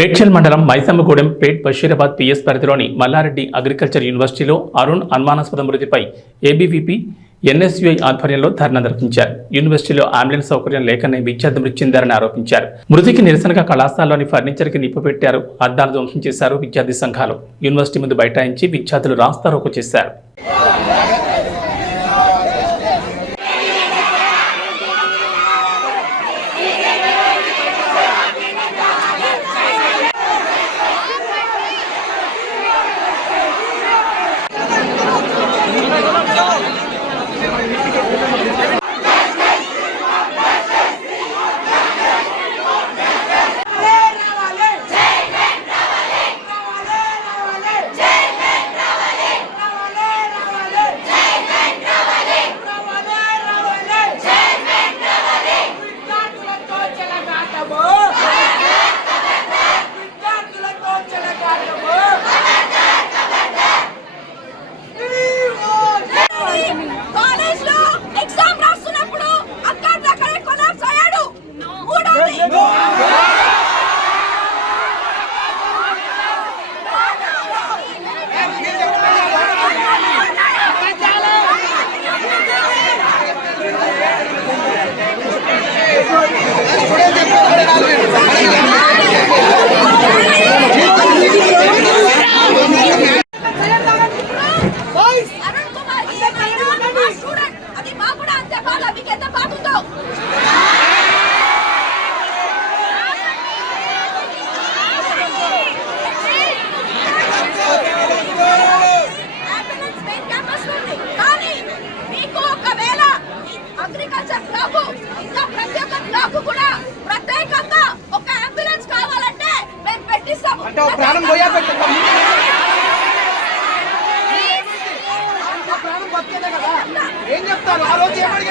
మేడ్చల్ మండలం మైసమ్మగూడెం పేట్ బషీరాబాద్ పిఎస్ పరిధిలోని మల్లారెడ్డి అగ్రికల్చర్ యూనివర్సిటీలో అరుణ్ అనుమానాస్పద మృతిపై ఏబీవీపీ ఎన్ఎస్యుఐ ఆధ్వర్యంలో ధర్నా నిర్వహించారు. యూనివర్సిటీలో అంబులెన్స్ సౌకర్యం లేకనే విద్యార్థి మృతి చెందారని ఆరోపించారు. మృతికి నిరసనగా కళాశాలలోని ఫర్నిచర్కి నిప్పు పెట్టారు. అద్దాలు ధ్వంసం చేశారు విద్యార్థి సంఘాలు. యూనివర్సిటీ ముందు బైఠాయించి విద్యార్థులు రాస్తారోకో చేశారు. ప్రాణం పోయా ఏం చెప్తారు ఆ రోజు ఏమడిగారు?